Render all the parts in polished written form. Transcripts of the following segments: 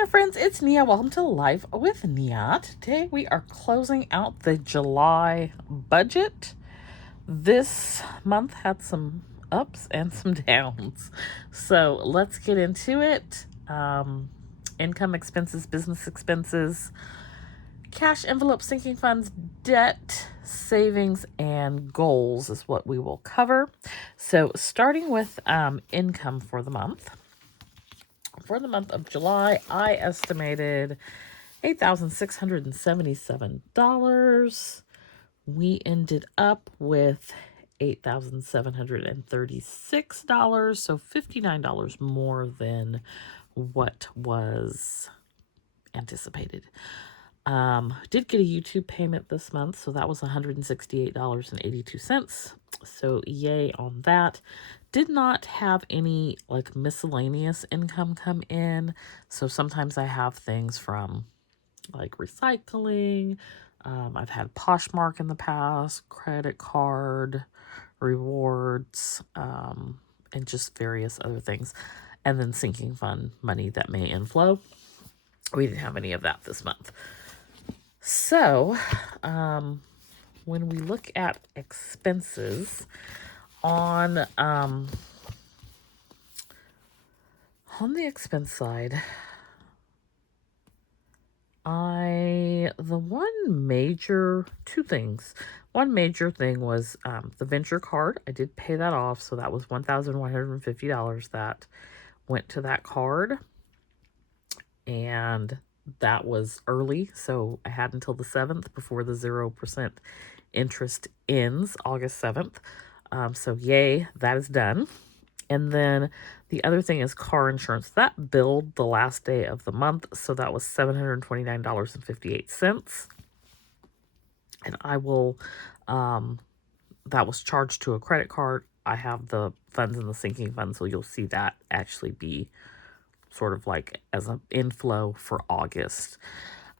Planner friends, it's Nia. Welcome to Life with Nia. Today we are closing out the July budget. This month had some ups and some downs. So let's get into it. Income expenses, business expenses, cash envelope, sinking funds, debt, savings, and goals is what we will cover. So starting with income for the month. For the month of July, I estimated $8,677. We ended up with $8,736, so $59 more than what was anticipated. Did get a YouTube payment this month, so that was $168.82. So yay on that. Did not have any like miscellaneous income come in. So sometimes I have things from like recycling. I've had Poshmark in the past, credit card, rewards, and just various other things. And then sinking fund money that may inflow. We didn't have any of that this month. So, when we look at expenses on the expense side, two things. One major thing was the venture card. I did pay that off, so that was $1,150 that went to that card. And that was early, so I had until the 7th before the 0% interest ends, August 7th. So yay, that is done. And then the other thing is car insurance. That billed the last day of the month, so that was $729.58. And I will, that was charged to a credit card. I have the funds in the sinking fund, so you'll see that actually be sort of like as an inflow for August.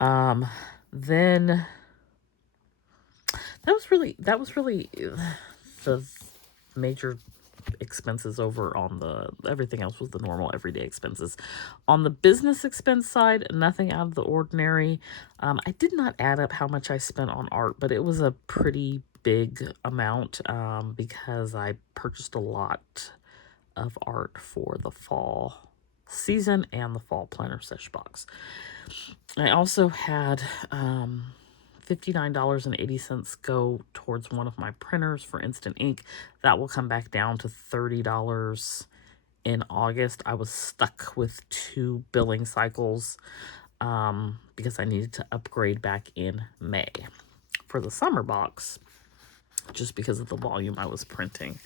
Then that was really the major expenses over on everything else was the normal everyday expenses. On the business expense side, nothing out of the ordinary. I did not add up how much I spent on art, but it was a pretty big amount because I purchased a lot of art for the fall season and the fall planner sesh box. I also had $59.80 go towards one of my printers for instant ink. That will come back down to $30 in August. I was stuck with 2 billing cycles because I needed to upgrade back in May for the summer box, just because of the volume I was printing.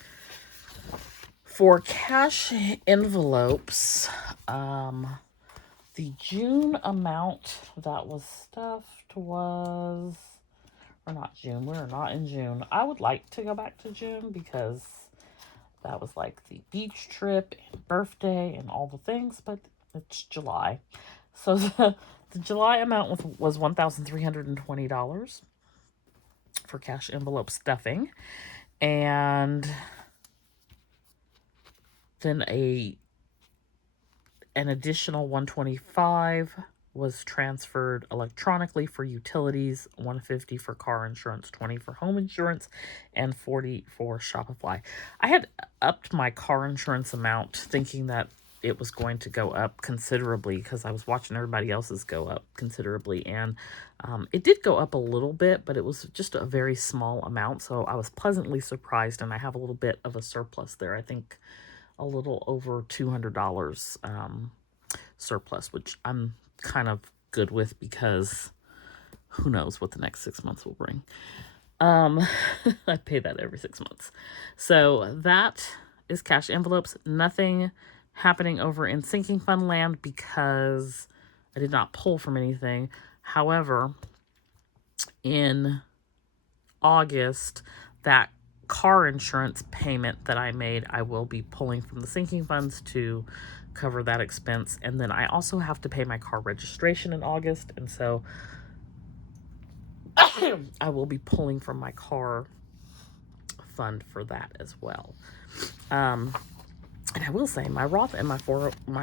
For cash envelopes, the June amount that was stuffed was, or not June, we're not in June. I would like to go back to June because that was like the beach trip and birthday and all the things, but it's July. So the July amount was $1,320 for cash envelope stuffing. And then an additional $125 was transferred electronically for utilities, $150 for car insurance, $20 for home insurance, and $40 for Shopify. I had upped my car insurance amount thinking that it was going to go up considerably because I was watching everybody else's go up considerably, and it did go up a little bit, but it was just a very small amount, so I was pleasantly surprised, and I have a little bit of a surplus there. I think a little over $200 surplus, which I'm kind of good with because who knows what the next 6 months will bring. I pay that every 6 months. So that is cash envelopes. Nothing happening over in sinking fund land because I did not pull from anything. However, in August, that car insurance payment that I made, I will be pulling from the sinking funds to cover that expense. And then I also have to pay my car registration in August, and so I will be pulling from my car fund for that as well. And I will say my Roth and my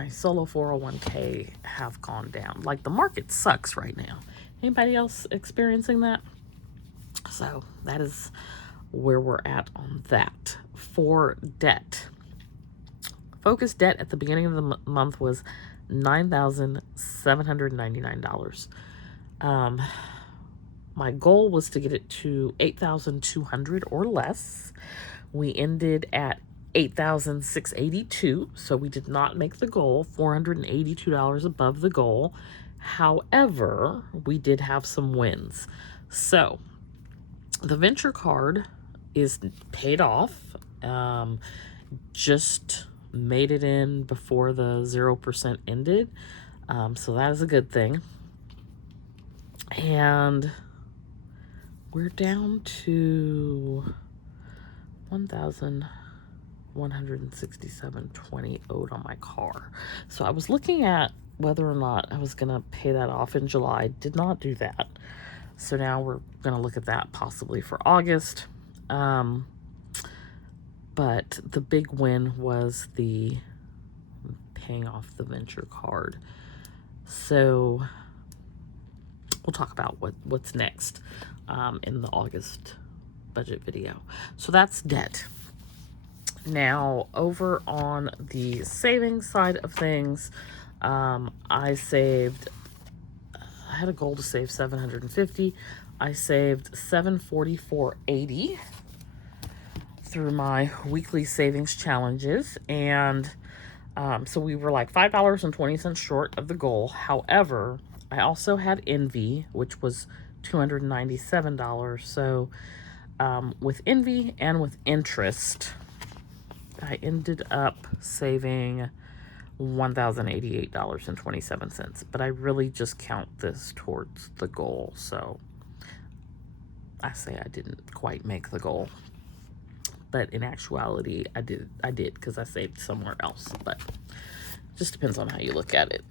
solo 401k have gone down. Like, the market sucks right now. Anybody else experiencing that? So that is where we're at on that. For debt, focus debt at the beginning of the month was $9,799. My goal was to get it to 8,200 or less. We ended at 8,682, so we did not make the goal, $482 above the goal. However, we did have some wins. So the venture card is paid off. Just made it in before the 0% ended. So that is a good thing. And we're down to 1,167.20 owed on my car. So I was looking at whether or not I was going to pay that off in July. Did not do that. So now we're going to look at that possibly for August. But the big win was the paying off the venture card. So we'll talk about what's next in the August budget video. So that's debt. Now, over on the savings side of things, I had a goal to save $750. I saved $744.80 through my weekly savings challenges, and so we were like $5.20 short of the goal. However, I also had Envy, which was $297. So with Envy and with interest, I ended up saving $1,088.27. But I really just count this towards the goal. So I say I didn't quite make the goal. But in actuality, I did because I saved somewhere else. But it just depends on how you look at it.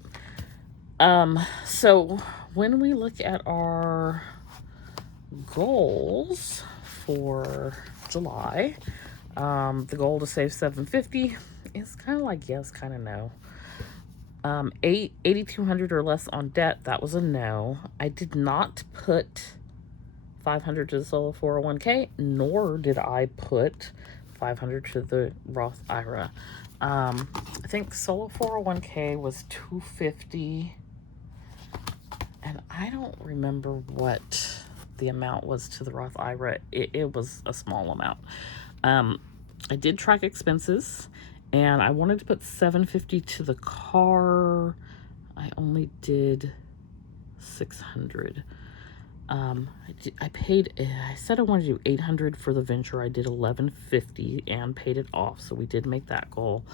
So when we look at our goals for July, the goal to save $750 is kind of like yes, kind of no. 8,200 or less on debt, that was a no. I did not put 500 to the solo 401k, nor did I put 500 to the Roth IRA. I think solo 401k was 250, and I don't remember what the amount was to the Roth IRA. It was a small amount. I did track expenses, and I wanted to put $750 to the car. I only did $600. I said I wanted to do $800 for the venture. I did $1,150 and paid it off, so we did make that goal.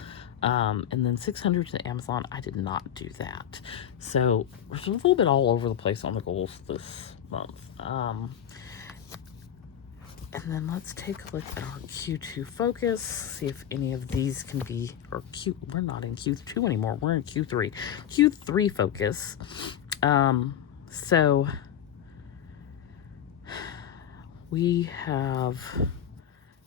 And then $600 to Amazon, I did not do that. So we're a little bit all over the place on the goals this month. And then let's take a look at our Q2 focus, see if any of these can be, we're not in Q2 anymore, we're in Q3. Q3 focus. So we have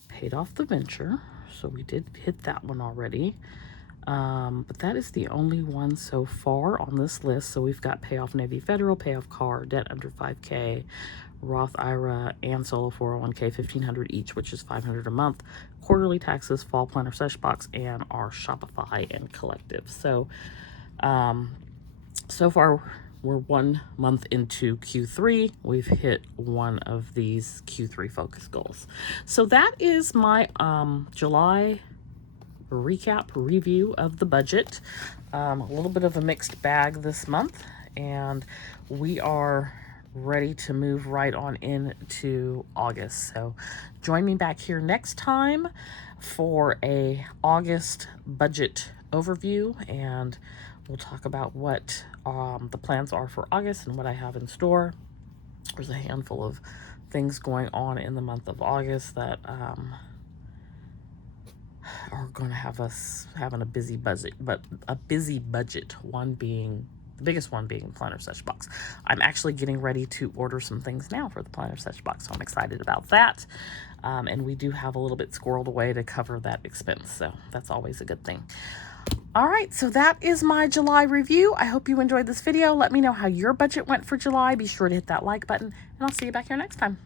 paid off the venture, so we did hit that one already. But that is the only one so far on this list. So we've got pay off Navy Federal, pay off car, debt under 5K, Roth IRA, and solo 401k, $1,500 each, which is $500 a month, quarterly taxes, fall planner sesh box, and our Shopify and collective. So, so far we're 1 month into Q3. We've hit one of these Q3 focus goals. So that is my July recap review of the budget. A little bit of a mixed bag this month, and we are ready to move right on into August. So join me back here next time for a August budget overview, and we'll talk about what the plans are for August and what I have in store. There's a handful of things going on in the month of August that are going to have us having a busy budget, one being the biggest one being planner sesh box. I'm actually getting ready to order some things now for the planner sesh box, so I'm excited about that. And we do have a little bit squirreled away to cover that expense. So that's always a good thing. All right, so that is my July review. I hope you enjoyed this video. Let me know how your budget went for July. Be sure to hit that like button, and I'll see you back here next time.